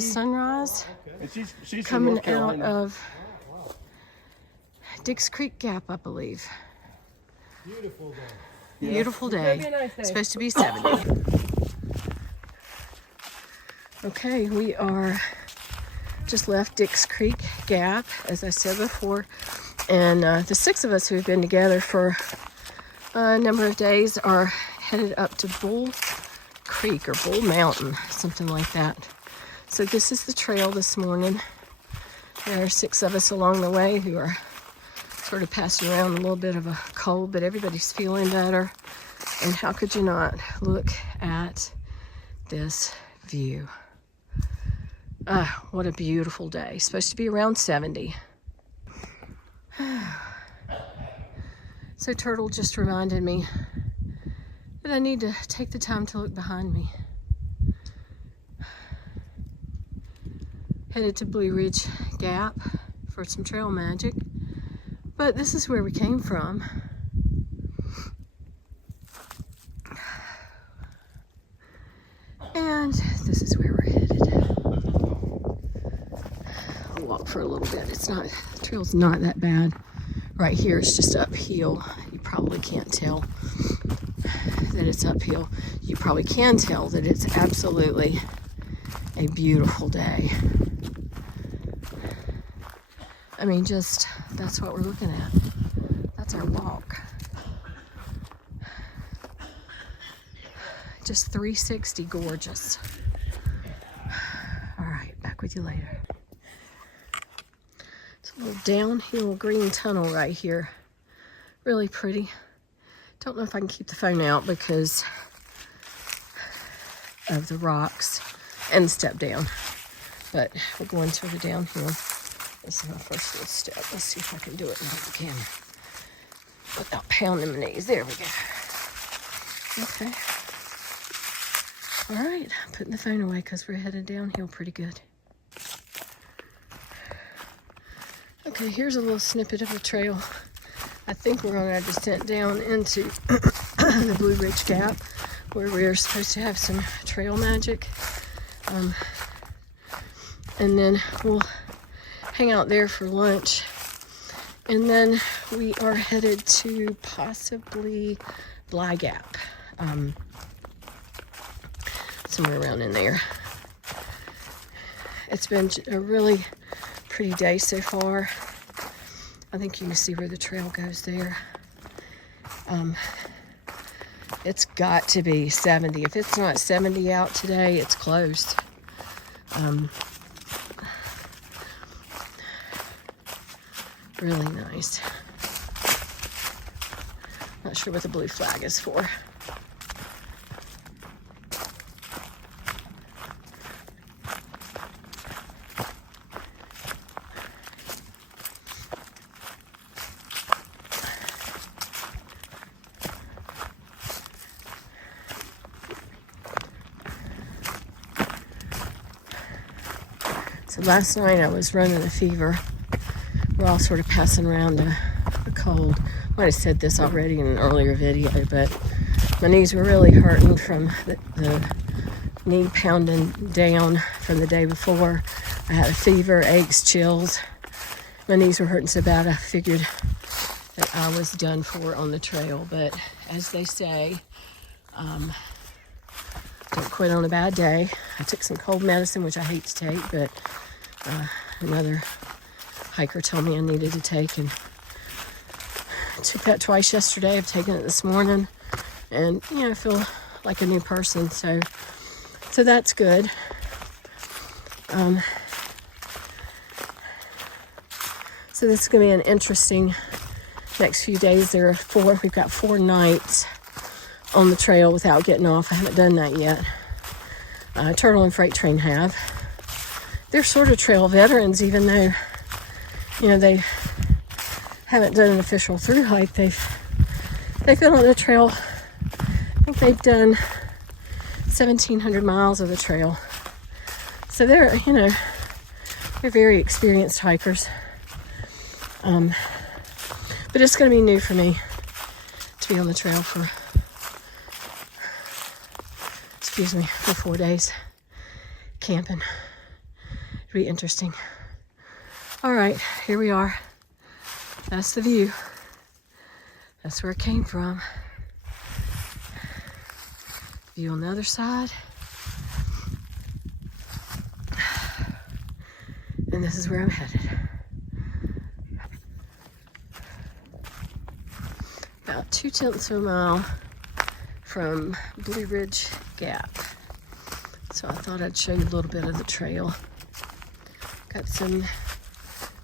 the sunrise She's coming out of Dix Creek Gap, I believe. Beautiful day. Beautiful day. Nice day. It's supposed to be 70. Okay, we are just left Dix Creek Gap, as I said before. And the 6 of us who have been together for a number of days are headed up to Bull Creek or Bull Mountain, something like that. So this is the trail this morning. There are 6 of us along the way who are sort of passing around a little bit of a cold, but everybody's feeling better. And how could you not look at this view? What a beautiful day. Supposed to be around 70. So Turtle just reminded me that I need to take the time to look behind me. Headed to Blue Ridge Gap for some trail magic, but this is where we came from. And this is where we're headed. I'll walk for a little bit. The trail's not that bad. Right here it's just uphill. You probably can't tell that it's uphill. You probably can tell that it's absolutely a beautiful day. I mean, just, that's what we're looking at. That's our walk. Just 360 gorgeous. All right, back with you later. It's a little downhill green tunnel right here. Really pretty. Don't know if I can keep the phone out because of the rocks and step down. But we're going sort of downhill. This is my first little step. Let's see if I can do it without the camera. Without pounding my knees. There we go. Okay. All right, I'm putting the phone away because we're headed downhill pretty good. Okay, here's a little snippet of the trail. I think we're on our descent down into the Blue Ridge Gap, where we're supposed to have some trail magic. And then we'll hang out there for lunch. And then we are headed to possibly Bly Gap. Somewhere around in there. It's been a really pretty day so far. I think you can see where the trail goes there. It's got to be 70. If it's not 70 out today, it's closed. Really nice. Not sure what the blue flag is for. So last night I was running a fever. We're all sort of passing around a cold. I might have said this already in an earlier video, but my knees were really hurting from the knee pounding down from the day before. I had a fever, aches, chills. My knees were hurting so bad I figured that I was done for on the trail. But as they say, don't quit on a bad day. I took some cold medicine, which I hate to take, but another hiker told me I needed to take, and I took that twice yesterday. I've taken it this morning, and I feel like a new person, so that's good. So this is going to be an interesting next few days. We've got 4 nights on the trail without getting off. I haven't done that yet. Turtle and Freight Train have. They're sort of trail veterans, even though, they haven't done an official through hike. They've been on the trail. I think they've done 1,700 miles of the trail. So they're very experienced hikers. But it's going to be new for me to be on the trail for 4 days camping. It'll be interesting. All right, here we are. That's the view. That's where it came from. View on the other side. And this is where I'm headed. About 2/10 of a mile from Bly Gap. So I thought I'd show you a little bit of the trail. Got some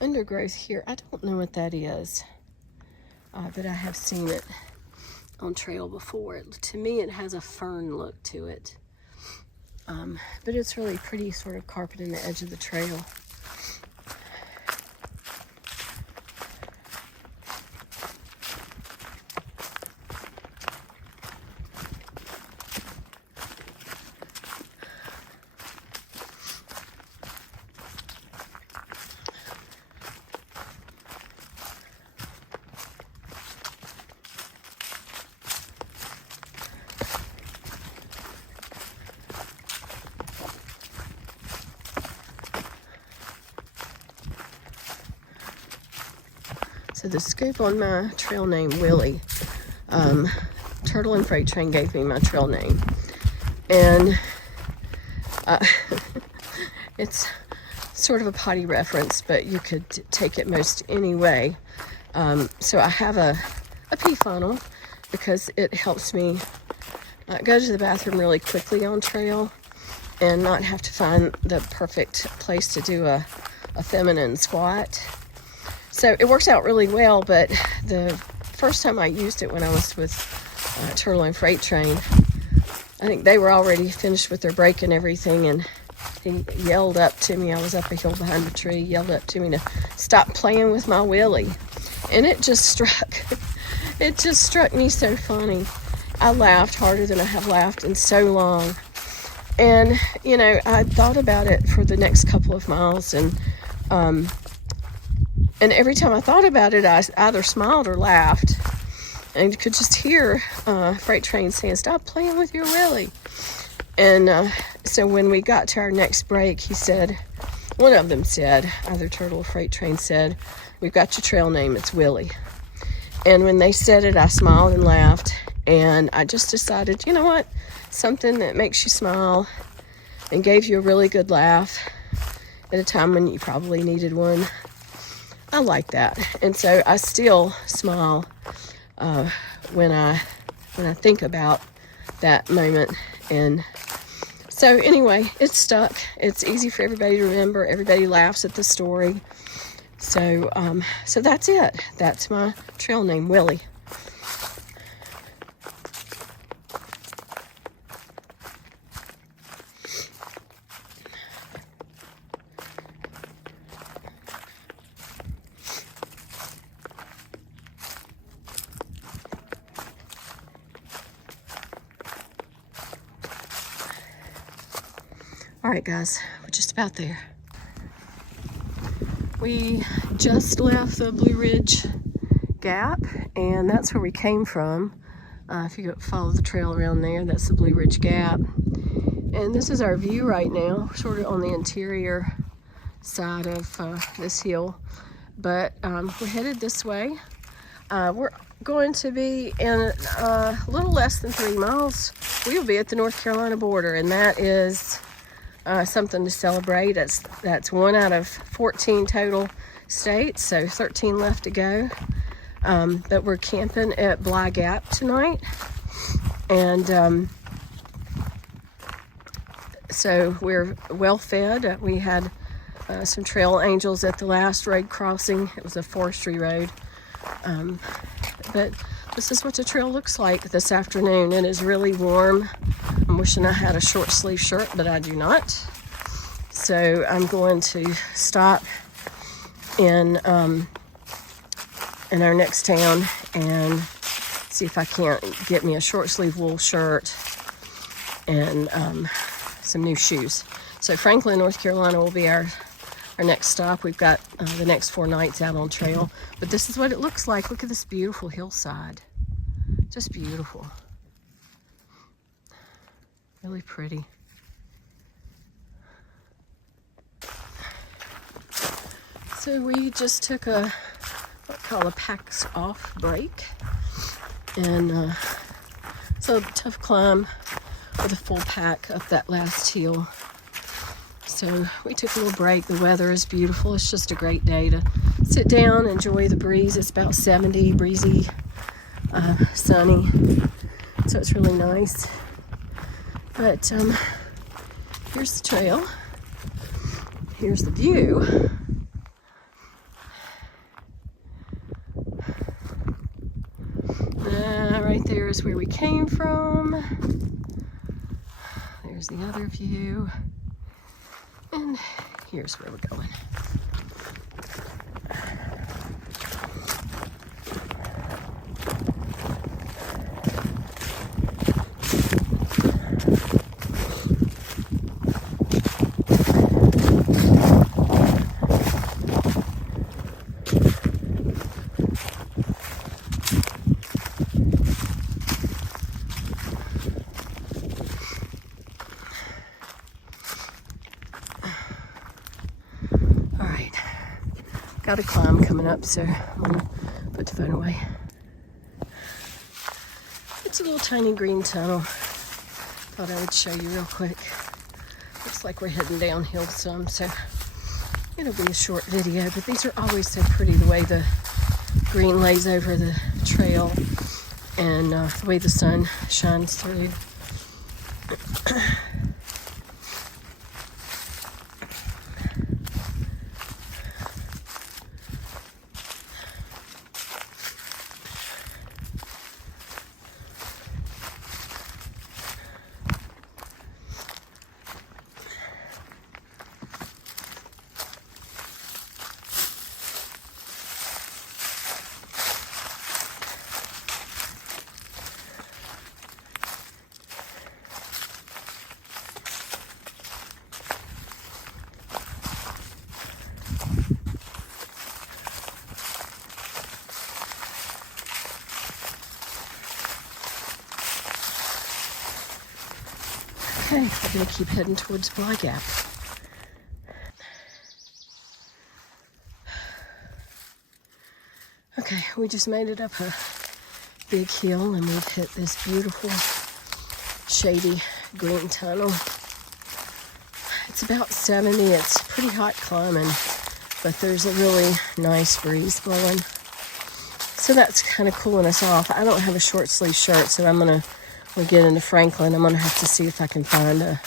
undergrowth here. I don't know what that is, but I have seen it on trail before. To me, it has a fern look to it. But it's really pretty, sort of carpeting the edge of the trail. So the scoop on my trail name, Willie, Turtle and Freight Train gave me my trail name. And it's sort of a potty reference, but you could take it most any way. So I have a pee funnel because it helps me go to the bathroom really quickly on trail and not have to find the perfect place to do a feminine squat. So it works out really well, but the first time I used it when I was with Turtle and Freight Train, I think they were already finished with their break and everything, and he yelled up to me. I was up a hill behind a tree, yelled up to me to stop playing with my Willie. And it just struck me so funny. I laughed harder than I have laughed in so long. And, you know, I thought about it for the next couple of miles, and every time I thought about it, I either smiled or laughed. And you could just hear Freight Train saying, "Stop playing with your Willie." And so when we got to our next break, he said, one of them said, either Turtle or Freight Train said, "We've got your trail name, it's Willie." And when they said it, I smiled and laughed. And I just decided, you know what? Something that makes you smile and gave you a really good laugh at a time when you probably needed one. I like that. And so I still smile when I think about that moment. And so anyway, it's stuck. It's easy for everybody to remember. Everybody laughs at the story. So so that's it. That's my trail name, Willie. All right, guys, we're just about there. We just left the Bly Gap, and that's where we came from. If you follow the trail around there, that's the Bly Gap. And this is our view right now, sort of on the interior side of this hill. But we're headed this way. We're going to be in a little less than 3 miles. We will be at the North Carolina border, and that is something to celebrate. That's 1 out of 14 total states, so 13 left to go. But we're camping at Bly Gap tonight, and so we're well fed. We had some trail angels at the last road crossing. It was a forestry road, but this is what the trail looks like this afternoon. It is really warm. I'm wishing I had a short sleeve shirt, but I do not. So I'm going to stop in our next town and see if I can't get me a short sleeve wool shirt and some new shoes. So Franklin, North Carolina will be our next stop. We've got the next 4 nights out on trail, but this is what it looks like. Look at this beautiful hillside. Just beautiful. Really pretty. So we just took what I call a packs off break, and it's a tough climb with a full pack up that last hill. So we took a little break. The weather is beautiful. It's just a great day to sit down, enjoy the breeze. It's about 70, breezy, sunny, so it's really nice. But here's the trail. Here's the view. Right there is where we came from. There's the other view. And here's where we're going. Got a climb coming up, so I'm gonna put the phone away. It's a little tiny green tunnel. Thought I would show you real quick. Looks like we're heading downhill some, so it'll be a short video, but these are always so pretty, the way the green lays over the trail and the way the sun shines through. Okay, we're going to keep heading towards Bly Gap. Okay, we just made it up a big hill and we've hit this beautiful, shady green tunnel. It's about 70. It's pretty hot climbing, but there's a really nice breeze blowing. So that's kind of cooling us off. I don't have a short sleeve shirt, so when we get into Franklin, I'm going to have to see if I can find a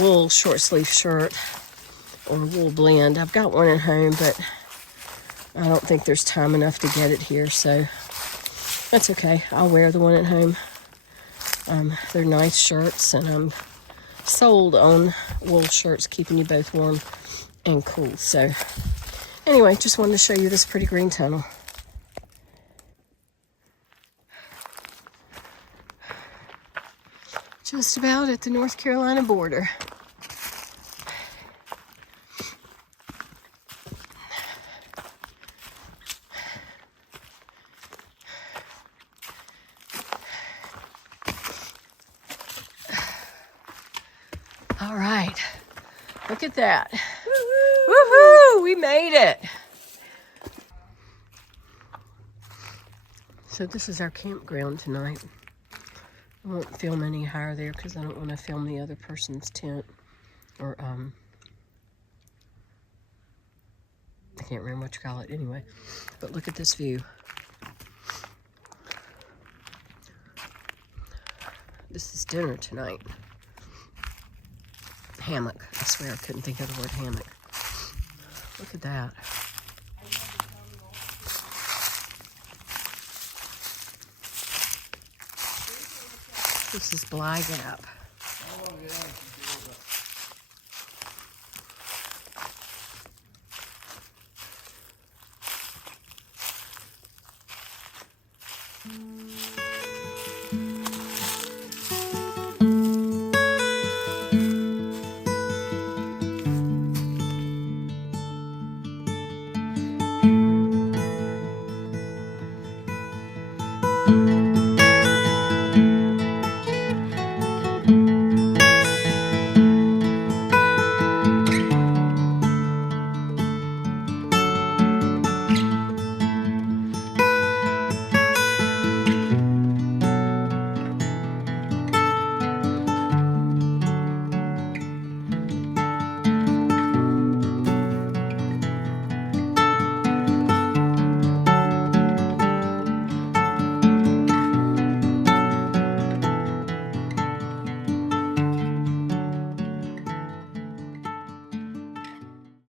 wool short sleeve shirt or a wool blend. I've got one at home, but I don't think there's time enough to get it here, so that's okay. I'll wear the one at home. They're nice shirts, and I'm sold on wool shirts, keeping you both warm and cool. So anyway, just wanted to show you this pretty green tunnel. Just about at the North Carolina border. All right, look at that. Woohoo! We made it. So this is our campground tonight. I won't film any higher there because I don't want to film the other person's tent. Or, I can't remember what you call it anyway. But look at this view. This is dinner tonight. Hammock. I swear I couldn't think of the word hammock. Look at that. This is Bly Gap.